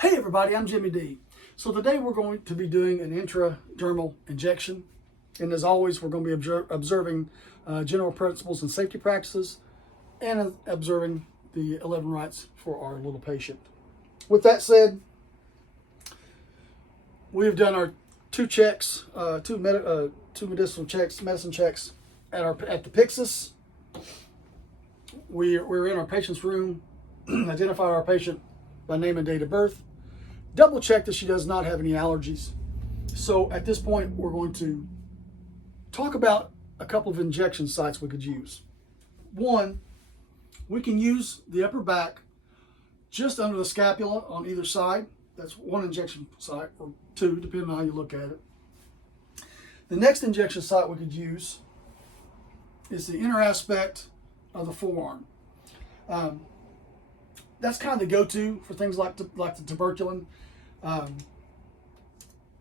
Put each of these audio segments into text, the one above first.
Hey everybody, I'm Jimmy D. So today we're going to be doing an intradermal injection. And as always, we're going to be observing general principles and safety practices and observing the 11 rights for our little patient. With that said, we've done our two checks, two medicinal checks, medicine checks at the Pyxis. We're in our patient's room, identified our patient by name and date of birth, double check that she does not have any allergies. So at this point, we're going to talk about a couple of injection sites we could use. One, we can use the upper back just under the scapula on either side. That's one injection site, or two, depending on how you look at it. The next injection site we could use is the inner aspect of the forearm. That's kind of the go-to for things like the tuberculin.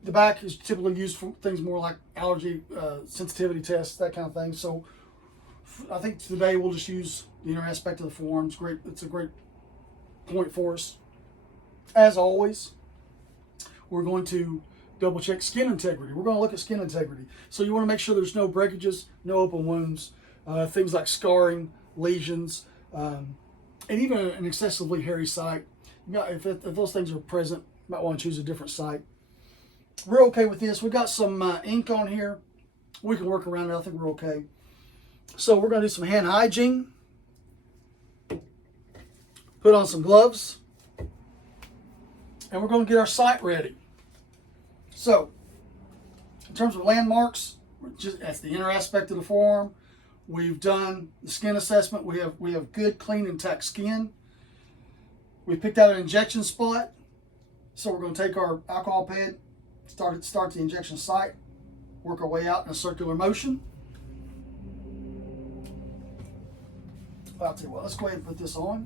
The back is typically used for things more like allergy sensitivity tests, that kind of thing. So I think today we'll just use the inner aspect of the forearm. It's great. It's a great point for us. As always, we're going to double check skin integrity. We're going to look at skin integrity. So you want to make sure there's no breakages, no open wounds, things like scarring, lesions, and even an excessively hairy site. If those things are present, you might want to choose a different site. We're okay with this. We've got some ink on here. We can work around it. I think we're okay. So we're going to do some hand hygiene. Put on some gloves. And we're going to get our site ready. So, in terms of landmarks, that's the inner aspect of the forearm. We've done the skin assessment. We have good, clean, intact skin. We picked out an injection spot. So we're going to take our alcohol pad, start the injection site, work our way out in a circular motion. I'll tell you what, let's go ahead and put this on.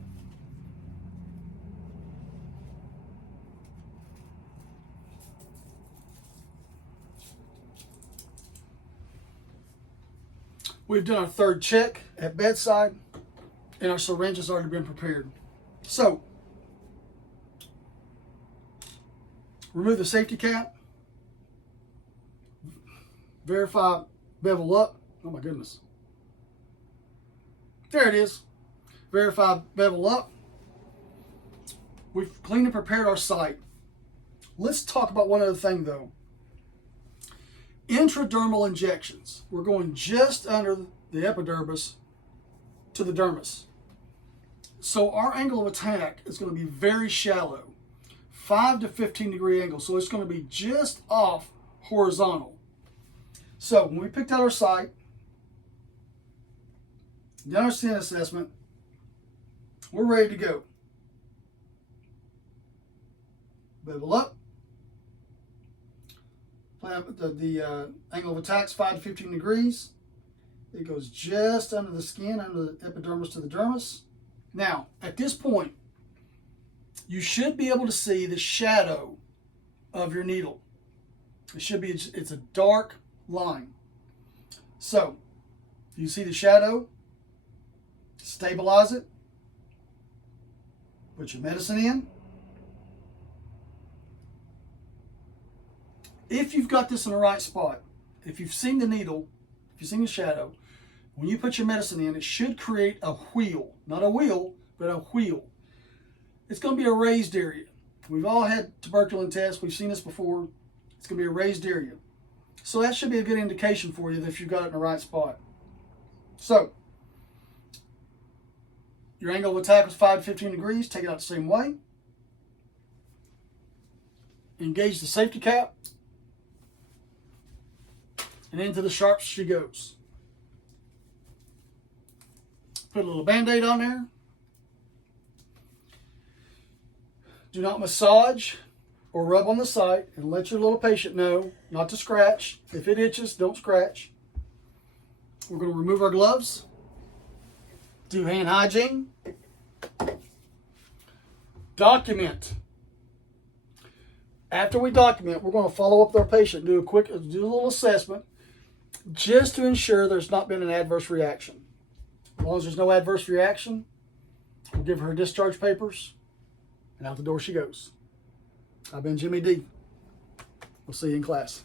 We've done our third check at bedside, and our syringe has already been prepared. So, remove the safety cap, verify bevel up. Oh my goodness. There it is. Verify bevel up. We've cleaned and prepared our site. Let's talk about one other thing though. Intradermal injections. We're going just under the epidermis to the dermis. So our angle of attack is going to be very shallow, 5 to 15 degree angle. So it's going to be just off horizontal. So when we picked out our site, done our skin assessment, we're ready to go. Bevel up. The angle of attack is 5 to 15 degrees. It goes just under the skin, under the epidermis to the dermis. Now, at this point, you should be able to see the shadow of your needle. It's a dark line. So, you see the shadow, stabilize it, put your medicine in. If you've got this in the right spot, if you've seen the needle, if you've seen the shadow, when you put your medicine in, it should create a wheal. Not a wheel, but a wheal. It's going to be a raised area. We've all had tuberculin tests. We've seen this before. It's going to be a raised area. So that should be a good indication for you that if you've got it in the right spot. So, your angle of attack was 5 to 15 degrees. Take it out the same way. Engage the safety cap. And into the sharps she goes. Put a little Band-Aid on there. Do not massage or rub on the site, and let your little patient know not to scratch. If it itches, don't scratch. We're going to remove our gloves. Do hand hygiene. Document. After we document, we're going to follow up with our patient, do a little assessment, just to ensure there's not been an adverse reaction. As long as there's no adverse reaction, we'll give her discharge papers, and out the door she goes. I've been Jimmy D. We'll see you in class.